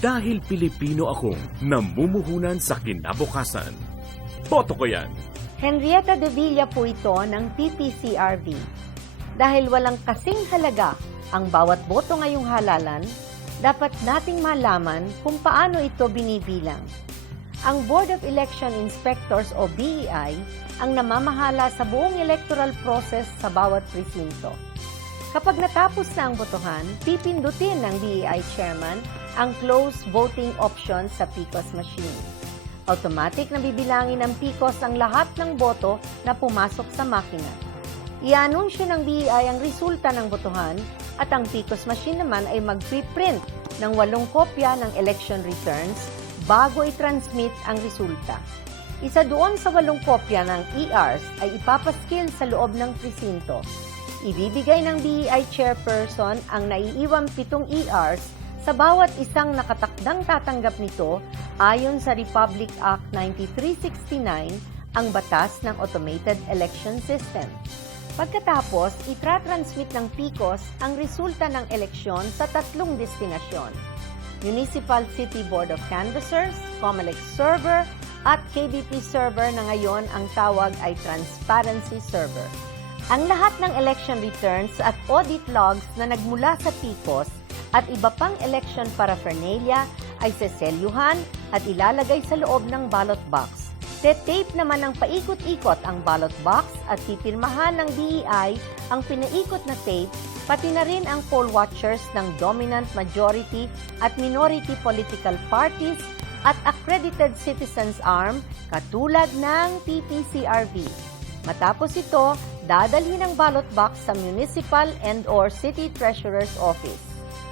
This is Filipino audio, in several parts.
Dahil Pilipino akong namumuhunan sa kinabukasan. Boto ko yan. Henrietta de Villa po ito ng PPCRB. Dahil walang kasing halaga ang bawat boto ngayong halalan, dapat nating malaman kung paano ito binibilang. Ang Board of Election Inspectors o BEI ang namamahala sa buong electoral process sa bawat presinto. Kapag natapos na ang botohan, pipindutin ng BEI Chairman ang close voting option sa PCOS machine. Automatic na bibilangin ng PCOS ang lahat ng boto na pumasok sa makina. I-anunsyo ng BEI ang resulta ng botohan at ang PCOS machine naman ay mag-preprint ng 8 kopya ng election returns bago i-transmit ang resulta. Isa doon sa 8 kopya ng ERs ay ipapaskil sa loob ng presinto. Ibibigay ng BEI Chairperson ang naiiwang 7 ERs sa bawat isang nakatakdang tatanggap nito ayon sa Republic Act 9369, ang batas ng Automated Election System. Pagkatapos, itra-transmit ng PCOS ang resulta ng eleksyon sa 3 destinasyon: Municipal City Board of Canvassers, COMELEC server, at KBP server na ngayon ang tawag ay Transparency server. Ang lahat ng election returns at audit logs na nagmula sa PCOS at iba pang election paraphernalia ay seselyuhan at ilalagay sa loob ng ballot box. Tape naman ng paikot-ikot ang ballot box at pipirmahan ng BEI ang pinaikot na tape, pati na rin ang poll watchers ng dominant majority at minority political parties at accredited citizens arm katulad ng PPCRB. Matapos ito, dadalhin ang ballot box sa municipal and/or city treasurer's office.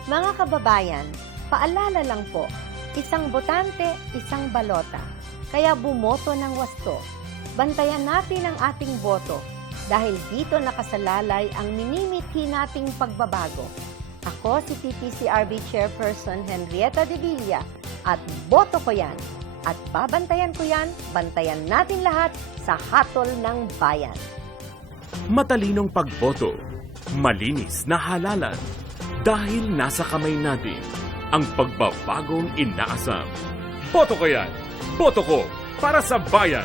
Mga kababayan, paalala lang po, isang botante, isang balota. Kaya bumoto ng wasto. Bantayan natin ang ating boto dahil dito nakasalalay ang minimithi nating pagbabago. Ako si PPCRB Chairperson Henrietta de Villa at boto ko yan. At babantayan ko yan, bantayan natin lahat sa hatol ng bayan. Matalinong pagboto, malinis na halalan. Dahil nasa kamay natin ang pagbabagong inaasam. Boto ko yan! Boto ko para sa bayan!